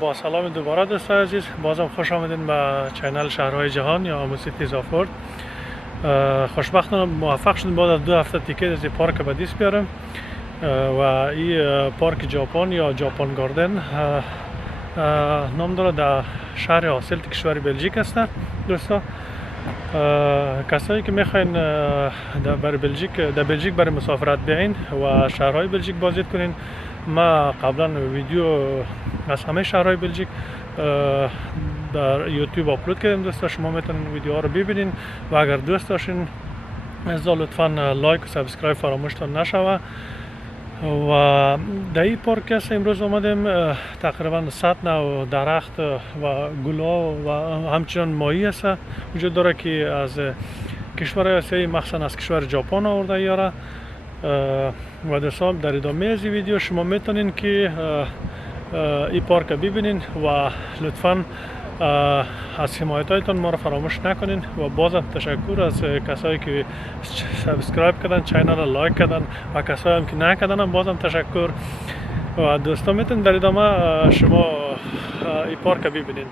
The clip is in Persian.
با سلام دوباره دوستان عزیز، بازم خوش آمدین به چینل شهرهای جهان یا موسیقی زافورد. خوشبختانه موفق شدیم بعد از 2 هفته تیکت از پارک به دست بیارم و این پارک ژاپن یا ژاپن گاردن نام داره. در شهر حاصل کشور بلژیک است دوستان. کسایی که میخواین در بلژیک برای مسافرت بیاین و شهرهای بلژیک بازدید کنین، ما قبلا ویدیو از همه شهرهای بلژیک در یوتیوب آپلود کردیم دوستان. شما میتونین ویدیوها رو ببینین و اگر دوست داشتین لطفا لایک و سابسکرایب فراموشتان نشوه. و در این پارک است امروز آمدیم. تقریبا 100 نوع درخت و گلها و همچنان ماهی است وجود داره که از کشور آسیایی مخصوصا از کشور ژاپن آورده یاره. و دوستان در ادامه از این ویدیو شما میتونین که این پارک ببینین و لطفا از حمایت هایتان ما رو فراموش نکنین. و بازم تشکر از کسایی که سابسکرایب کردن، چینل رو لایک کردن و کسایی هم که نکردن هم بازم تشکر. و دوستان میتونین در ادامه شما این پارک ببینین.